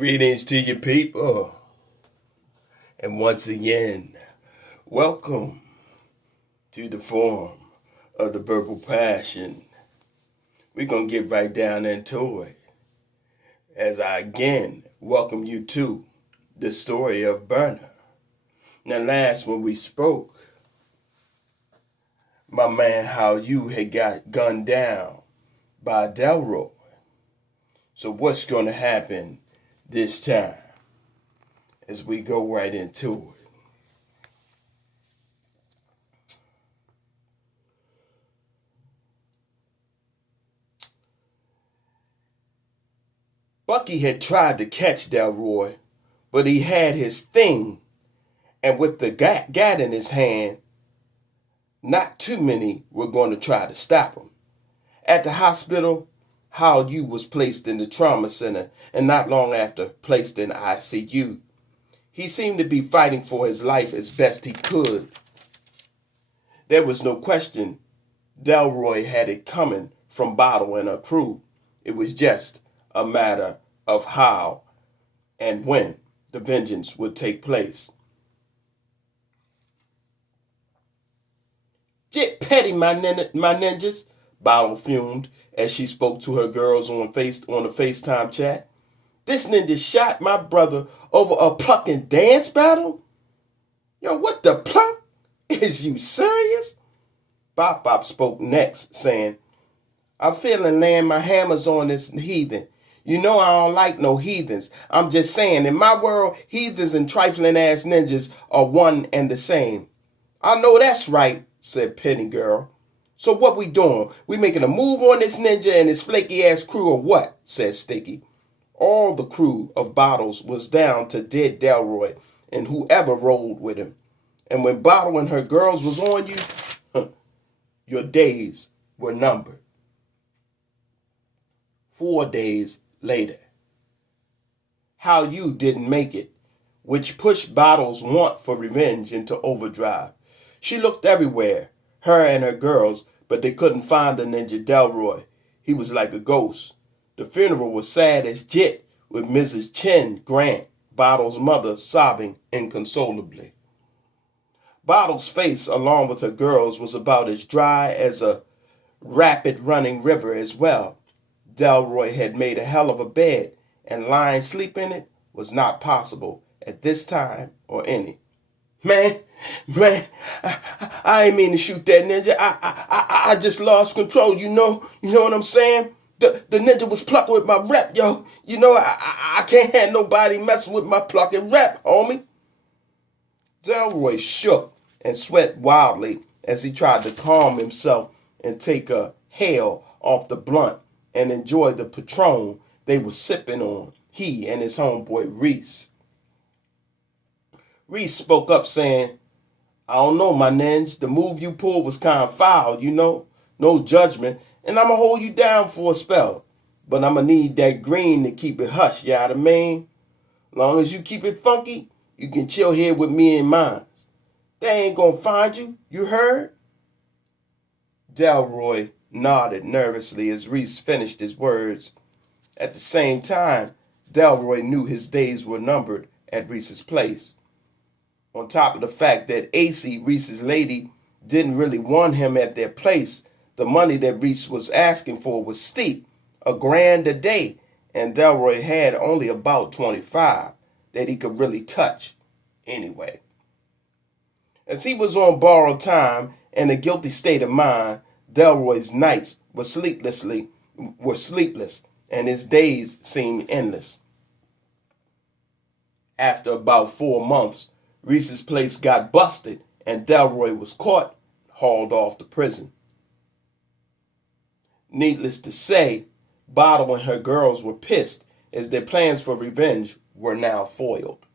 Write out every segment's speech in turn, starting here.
Greetings to you people. And once again, welcome to the Forum of the Verbal Passion. We're going to get right down into it as I again welcome you to the story of Burner. Now last when we spoke, my man how you had got gunned down by Delroy. So what's going to happen this time as we go right into it? Bucky had tried to catch Delroy, but he had his thing, and with the gat in his hand, not too many were going to try to stop him. At the hospital, Hao Yu was placed in the trauma center and not long after placed in ICU. He seemed to be fighting for his life as best he could. There was no question Delroy had it coming from Bottle and her crew. It was just a matter of how and when the vengeance would take place. Get petty, my ninjas, Bottle fumed as she spoke to her girls on the FaceTime chat. This ninja shot my brother over a plucking dance battle? Yo, what the pluck? Is you serious? Bop Bop spoke next, saying, I'm feeling laying my hammers on this heathen. You know I don't like no heathens. I'm just saying, in my world, heathens and trifling ass ninjas are one and the same. I know that's right, said Penny Girl. So what we doing? We making a move on this ninja and his flaky ass crew or what? Said Sticky. All the crew of Bottles was down to dead Delroy and whoever rolled with him. And when Bottle and her girls was on you, your days were numbered. 4 days later, Hao Yu didn't make it, which pushed Bottle's want for revenge into overdrive. She looked everywhere, her and her girls, but they couldn't find the ninja Delroy. He was like a ghost. The funeral was sad as jit, with Mrs. Chen Grant, Bottle's mother, sobbing inconsolably. Bottle's face, along with her girls, was about as dry as a rapid running river as well. Delroy had made a hell of a bed, and lying sleep in it was not possible at this time or any. Man, I ain't mean to shoot that ninja. I just lost control. You know what I'm saying? The ninja was plucking with my rep, yo. You know I can't have nobody messing with my plucking rep, homie. Delroy shook and sweat wildly as he tried to calm himself and take a hail off the blunt and enjoy the Patron they were sipping on, he and his homeboy Reese. Reese spoke up saying, I don't know, my ninja. The move you pulled was kind of foul, you know? No judgment, and I'ma hold you down for a spell. But I'ma need that green to keep it hush, you know what I mean? Long as you keep it funky, you can chill here with me and mine. They ain't gonna find you, you heard? Delroy nodded nervously as Reese finished his words. At the same time, Delroy knew his days were numbered at Reese's place. On top of the fact that AC, Reese's lady, didn't really want him at their place, the money that Reese was asking for was steep, $1,000 a day, and Delroy had only about 25 that he could really touch anyway. As he was on borrowed time and a guilty state of mind, Delroy's nights were sleepless, and his days seemed endless. After about 4 months, Reese's place got busted and Delroy was caught, hauled off to prison. Needless to say, Bottle and her girls were pissed as their plans for revenge were now foiled.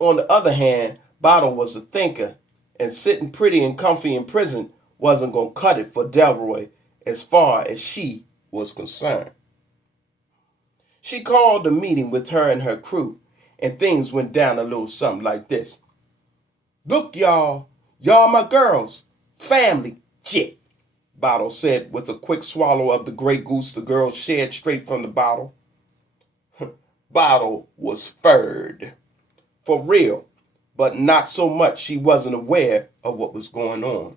On the other hand, Bottle was a thinker, and sitting pretty and comfy in prison wasn't going to cut it for Delroy as far as she was concerned. She called a meeting with her and her crew, and things went down a little something like this. Look, y'all my girls, family, shit, Bottle said with a quick swallow of the Grey Goose the girl shared straight from the bottle. Bottle was furred. For real, but not so much she wasn't aware of what was going on.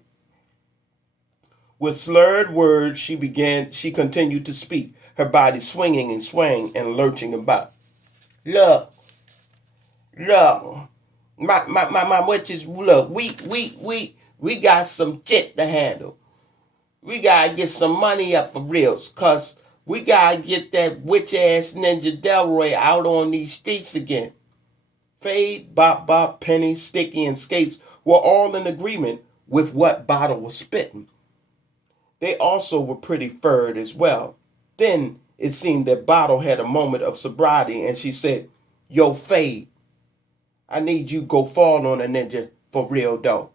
With slurred words, she continued to speak, her body swinging and swaying and lurching about. Look, look, my witches, look, we got some shit to handle. We gotta get some money up for reals, cause we gotta get that witch ass Ninja Delroy out on these streets again. Fade, Bop Bop, Penny, Sticky, and Skates were all in agreement with what Bottle was spitting. They also were pretty furred as well. Then it seemed that Bottle had a moment of sobriety and she said, Yo, Fade, I need you go fall on a ninja for real though.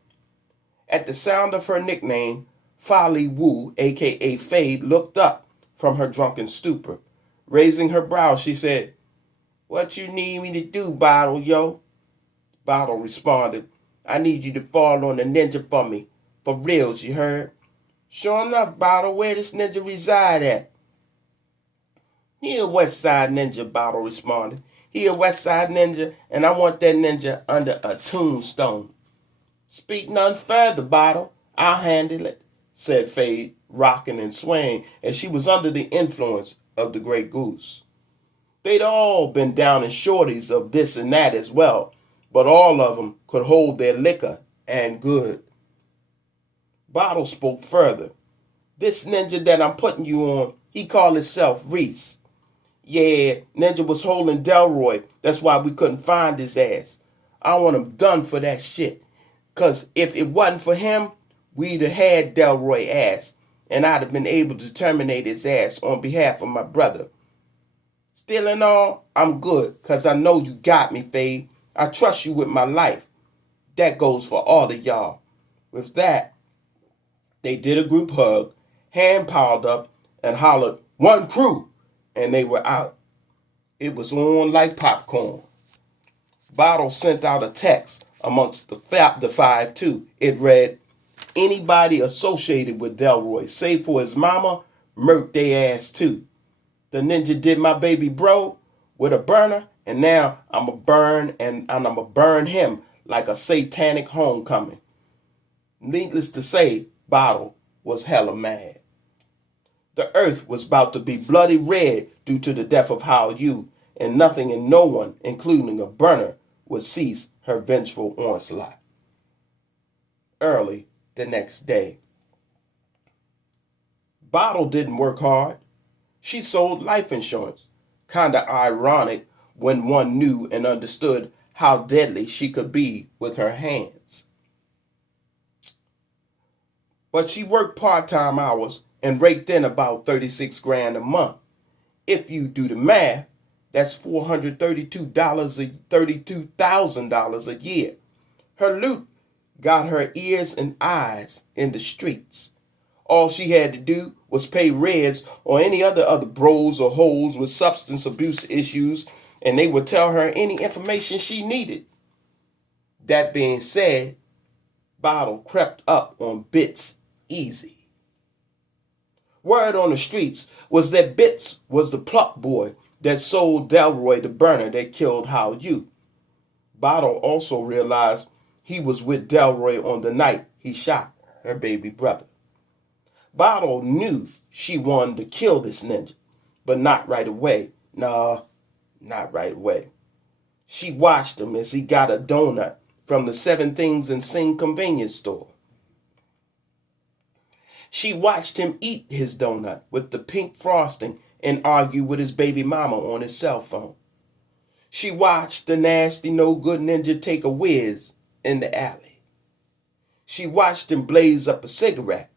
At the sound of her nickname, Folly Wu, aka Fade, looked up from her drunken stupor. Raising her brow, she said, What you need me to do, Bottle, yo? Bottle responded, I need you to fall on a ninja for me. For reals, you heard? Sure enough, Bottle, where this ninja reside at? He a West Side Ninja, Bottle responded. He a West Side Ninja, and I want that ninja under a tombstone. Speak none further, Bottle. I'll handle it, said Fade, rocking and swaying as she was under the influence of the Grey Goose. They'd all been down in shorties of this and that as well, but all of them could hold their liquor and good. Bottle spoke further. This ninja that I'm putting you on, he called himself Reese. Yeah, Ninja was holding Delroy. That's why we couldn't find his ass. I want him done for that shit. Cause if it wasn't for him, we'd have had Delroy ass. And I'd have been able to terminate his ass on behalf of my brother. Still and all, I'm good. Cause I know you got me, Fade. I trust you with my life. That goes for all of y'all. With that, they did a group hug, hand piled up, and hollered, One crew! And they were out. It was on like popcorn. Bottle sent out a text amongst the five, too. It read, Anybody associated with Delroy, save for his mama, murked they ass too. The ninja did my baby bro with a burner, and now I'ma burn him like a satanic homecoming. Needless to say, Bottle was hella mad. The earth was about to be bloody red due to the death of Hao Yu, and nothing and no one, including a burner, would cease her vengeful onslaught. Early the next day. Bottle didn't work hard. She sold life insurance. Kinda ironic when one knew and understood how deadly she could be with her hands. But she worked part-time hours and raked in about 36 grand a month. If you do the math, that's $32,000 a year. Her loot got her ears and eyes in the streets. All she had to do was pay Reds or any other bros or hoes with substance abuse issues, and they would tell her any information she needed. That being said, Bottle crept up on Bits easy. Word on the streets was that Bits was the pluck boy that sold Delroy the burner that killed Hao Yu. Bottle also realized he was with Delroy on the night he shot her baby brother. Bottle knew she wanted to kill this ninja, but not right away. Nah, not right away. She watched him as he got a donut from the Seven Things and Sing convenience store. She watched him eat his donut with the pink frosting and argue with his baby mama on his cell phone. She watched the nasty, no-good ninja take a whiz in the alley. She watched him blaze up a cigarette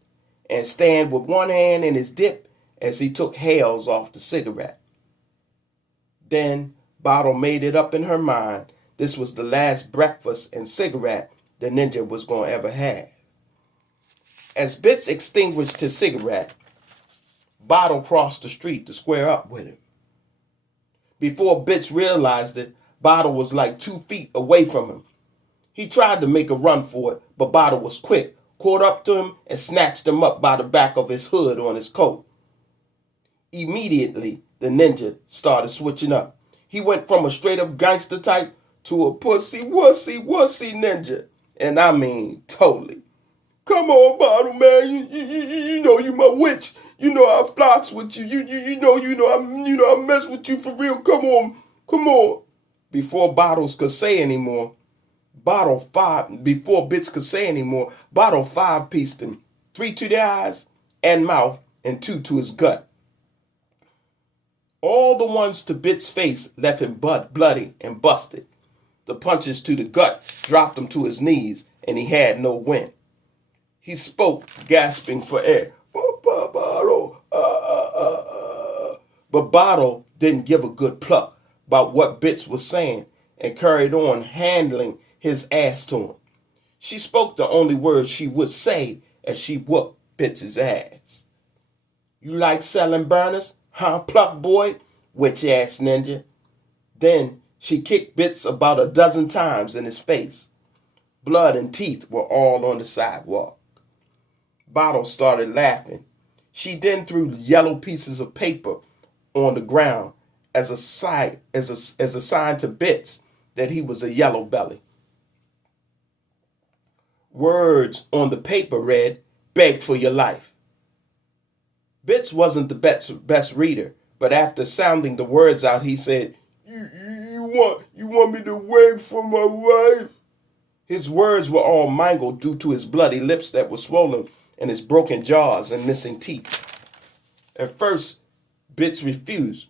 and stand with one hand in his dip as he took Hales off the cigarette. Then Bottle made it up in her mind this was the last breakfast and cigarette the ninja was going to ever have. As Bits extinguished his cigarette, Bottle crossed the street to square up with him. Before Bits realized it, Bottle was like 2 feet away from him. He tried to make a run for it, but Bottle was quick, caught up to him, and snatched him up by the back of his hood on his coat. Immediately, the ninja started switching up. He went from a straight up gangster type to a pussy wussy ninja. And I mean totally. Come on, Bottle Man. You know you my witch. You know I flocks with you. I mess with you for real. Come on. Before Bottles could say anymore, before Bits could say anymore, Bottle 5-pieced him. 3 to the eyes and mouth, and 2 to his gut. All the ones to Bits' face left him bloody and busted. The punches to the gut dropped him to his knees, and he had no wind. He spoke, gasping for air. Bottle. But Bottle didn't give a good pluck about what Bits was saying and carried on handling his ass to him. She spoke the only words she would say as she whooped Bits' ass. You like selling burners? Huh, pluck boy? Witch ass ninja. Then she kicked Bits about a dozen times in his face. Blood and teeth were all on the sidewalk. Bottle started laughing. She then threw yellow pieces of paper on the ground as a sign to Bits that he was a yellow belly. Words on the paper read, "Beg for your life." Bits wasn't the best reader, but after sounding the words out, he said, You want me to beg for my life? His words were all mangled due to his bloody lips that were swollen and his broken jaws and missing teeth. At first, Bits refused.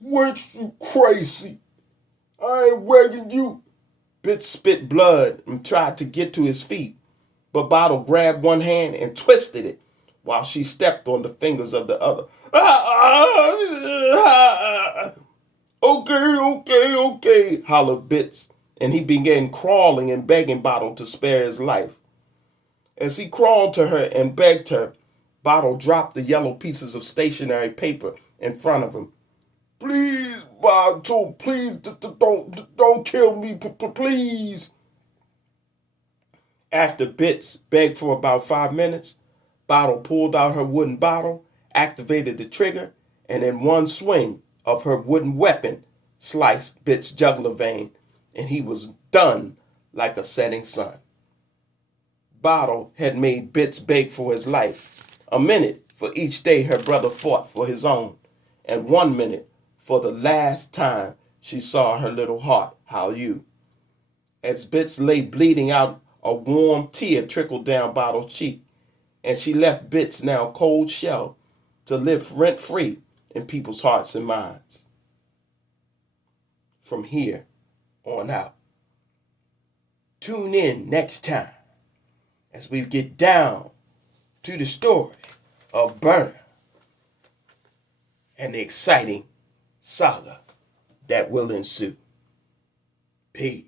Witch, you crazy. I ain't begging you. Bits spit blood and tried to get to his feet, but Bottle grabbed one hand and twisted it while she stepped on the fingers of the other. Okay, hollered Bits, and he began crawling and begging Bottle to spare his life. As he crawled to her and begged her, Bottle dropped the yellow pieces of stationery paper in front of him. Please, Bottle, please don't kill me, please. After Bits begged for about 5 minutes, Bottle pulled out her wooden bottle, activated the trigger, and in one swing of her wooden weapon, sliced Bits' jugular vein, and he was done like a setting sun. Bottle had made Bits beg for his life, a minute for each day her brother fought for his own, and 1 minute for the last time she saw her little heart Hallyu. As Bits lay bleeding out, a warm tear trickled down Bottle's cheek, and she left Bits now cold shell to live rent-free in people's hearts and minds. From here on out. Tune in next time as we get down to the story of Burner and the exciting saga that will ensue. Peace.